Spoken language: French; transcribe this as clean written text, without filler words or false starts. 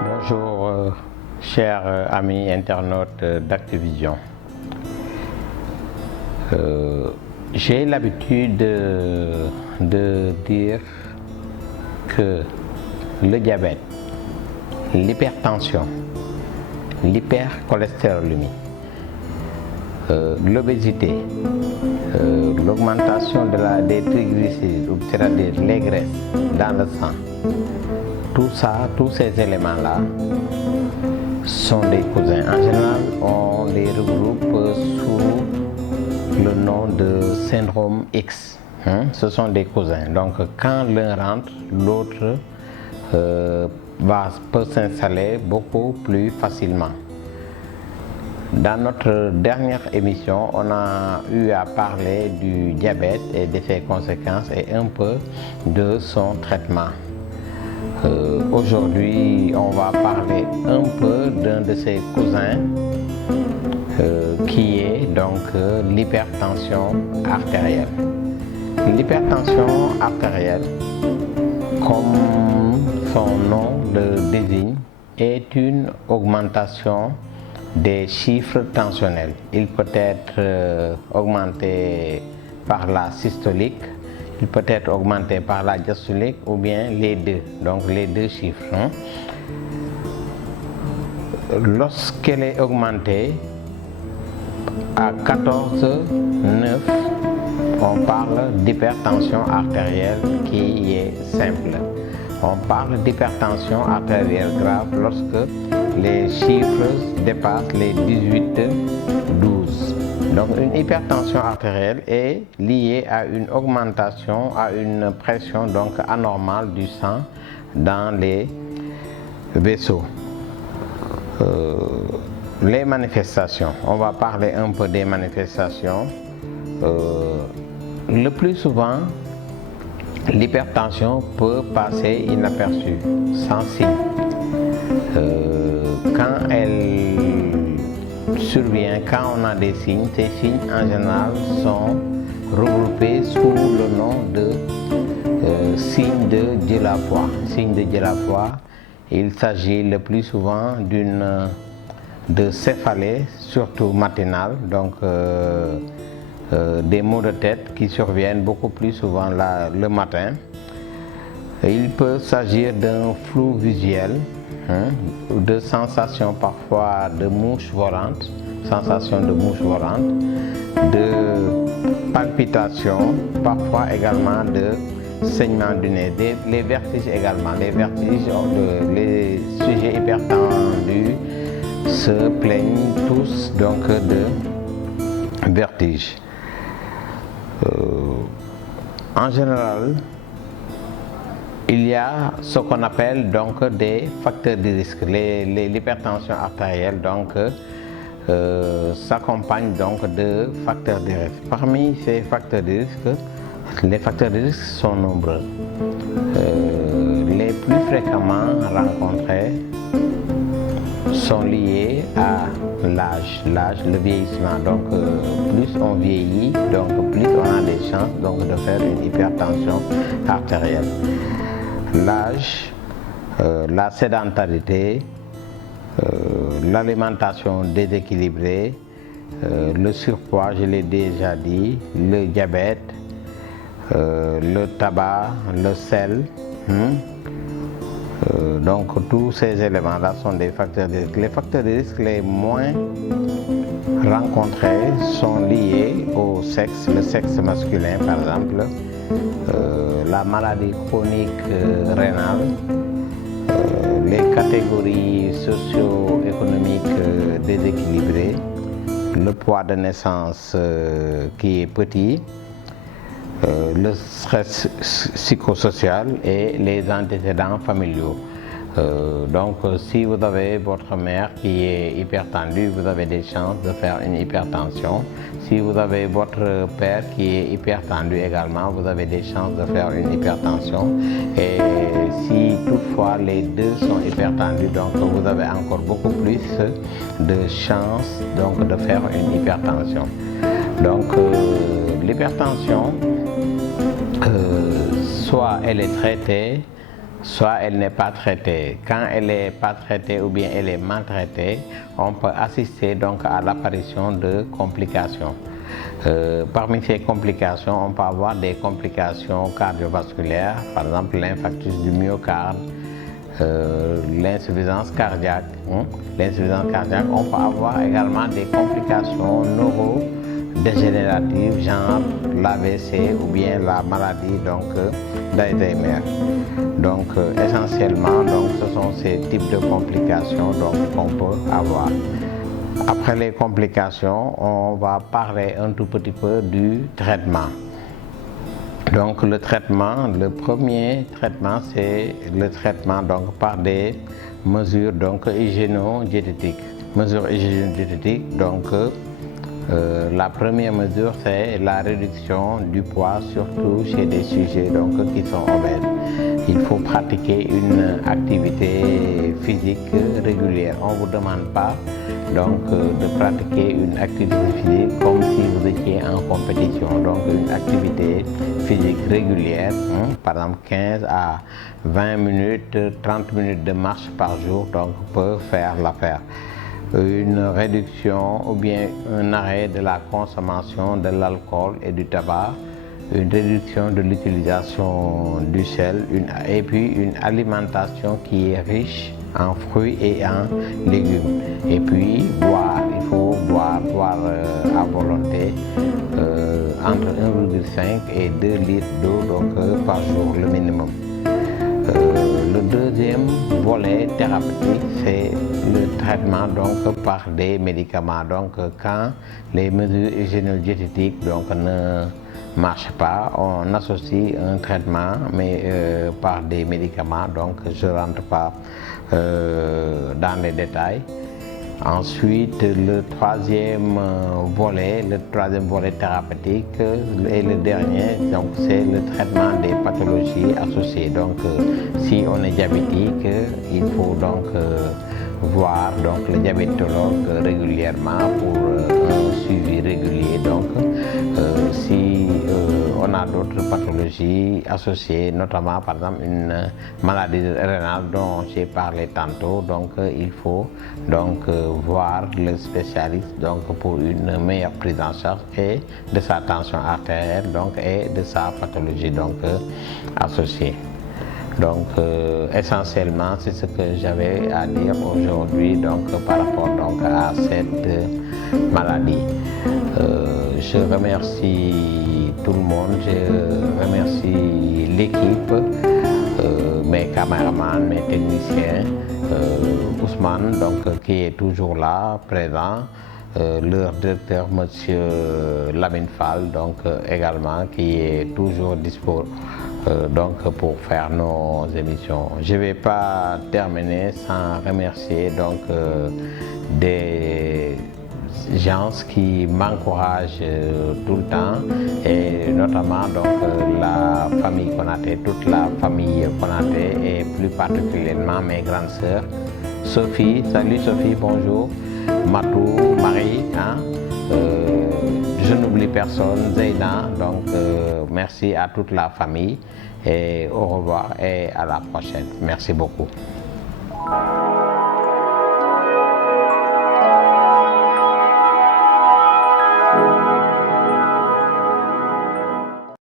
Bonjour, chers amis internautes d'Activision. J'ai l'habitude de dire que le diabète, l'hypertension, l'hypercholestérolémie, l'obésité, l'augmentation des triglycérides, c'est-à-dire les graisses dans le sang, tout ça, tous ces éléments-là sont des cousins. En général, on les regroupe sous le nom de syndrome X. Ce sont des cousins. Donc, quand l'un rentre, l'autre peut s'installer beaucoup plus facilement. Dans notre dernière émission, on a eu à parler du diabète et de ses conséquences et un peu de son traitement. Aujourd'hui, on va parler un peu d'un de ses cousins qui est donc l'hypertension artérielle. L'hypertension artérielle, comme son nom le désigne, est une augmentation des chiffres tensionnels. Il peut être augmenté par la systolique, il peut être augmenté par la diastolique ou bien les deux, donc les deux chiffres. Lorsqu'elle est augmentée à 14,9, on parle d'hypertension artérielle qui est simple. On parle d'hypertension artérielle grave lorsque les chiffres dépassent les 18,12. Donc une hypertension artérielle est liée à une augmentation, à une pression donc anormale du sang dans les vaisseaux. Les manifestations, on va parler un peu des manifestations. Le plus souvent, l'hypertension peut passer inaperçue, sans signe. Quand elle survient, quand on a des signes, ces signes en général sont regroupés sous le nom de signes de Dieulafoy. Signe de Dieulafoy, il s'agit le plus souvent de céphalée, surtout matinale, donc des maux de tête qui surviennent beaucoup plus souvent le matin. Il peut s'agir d'un flou visuel, de sensations parfois de mouches volantes, de palpitations, parfois également de saignement du nez, les vertiges également. Les sujets hypertendus se plaignent tous donc de vertiges. En général, il y a ce qu'on appelle donc des facteurs de risque. L'hypertension artérielle donc s'accompagne donc de facteurs de risque. Parmi ces facteurs de risque, les facteurs de risque sont nombreux. Les plus fréquemment rencontrés sont liés à l'âge, le vieillissement. Donc plus on vieillit, donc plus on a des chances donc de faire une hypertension artérielle. L'âge, la sédentarité, l'alimentation déséquilibrée, le surpoids, je l'ai déjà dit, le diabète, le tabac, le sel. Donc tous ces éléments-là sont des facteurs de risque. Les facteurs de risque les moins rencontrés sont liés au sexe, le sexe masculin par exemple, la maladie chronique rénale, les catégories socio-économiques déséquilibrées, le poids de naissance qui est petit, le stress psychosocial et les antécédents familiaux. Donc si vous avez votre mère qui est hypertendue, vous avez des chances de faire une hypertension. Si vous avez votre père qui est hypertendu également, vous avez des chances de faire une hypertension. Et si toutefois les deux sont hypertendus, donc vous avez encore beaucoup plus de chances donc de faire une hypertension. Donc l'hypertension, soit elle est traitée, soit elle n'est pas traitée. Quand elle n'est pas traitée ou bien elle est maltraitée, on peut assister donc à l'apparition de complications. Parmi ces complications, on peut avoir des complications cardiovasculaires, par exemple l'infarctus du myocarde, l'insuffisance cardiaque. L'insuffisance cardiaque, on peut avoir également des complications neurodégénératives, genre l'AVC ou bien la maladie d'Alzheimer. Donc essentiellement, ce sont ces types de complications qu'on peut avoir. Après les complications, on va parler un tout petit peu du traitement. Donc le traitement, le premier traitement, c'est le traitement par des mesures hygiéno-diététiques. Mesures hygiéno-diététiques, la première mesure, c'est la réduction du poids, surtout chez des sujets qui sont obèses. Il faut pratiquer une activité physique régulière. On ne vous demande pas de pratiquer une activité physique comme si vous étiez en compétition. Donc une activité physique régulière, par exemple 15 à 20 minutes, 30 minutes de marche par jour, peut faire l'affaire. Une réduction ou bien un arrêt de la consommation de l'alcool et du tabac, une réduction de l'utilisation du sel et puis une alimentation qui est riche en fruits et en légumes. Et puis boire, il faut boire à volonté entre 1,5 et 2 litres d'eau par jour, le minimum. Le deuxième volet thérapeutique, c'est le traitement par des médicaments. Quand les mesures hygiéno-diététiques ne marchent pas, on associe un traitement mais par des médicaments. Je ne rentre pas dans les détails. Ensuite, le troisième volet thérapeutique et le dernier, c'est le traitement des pathologies associées. Si on est diabétique, il faut voir le diabétologue régulièrement pour un suivi régulier. Si on a d'autres pathologies associées, notamment par exemple une maladie rénale dont j'ai parlé tantôt, il faut voir le spécialiste pour une meilleure prise en charge et de sa tension artérielle et de sa pathologie associée. Essentiellement, c'est ce que j'avais à dire aujourd'hui par rapport à cette maladie. Je remercie tout le monde, je remercie l'équipe, mes caméramans, mes techniciens, Ousmane qui est toujours là, présent, leur directeur, monsieur Lamine Fall, également qui est toujours disponible pour faire nos émissions. Je ne vais pas terminer sans remercier des gens qui m'encouragent tout le temps et notamment la famille Konaté, toute la famille Konaté et plus particulièrement mes grandes sœurs. Sophie, salut Sophie, bonjour. Matou, Marie, je n'oublie personne, Zeyna, merci à toute la famille et au revoir et à la prochaine. Merci beaucoup.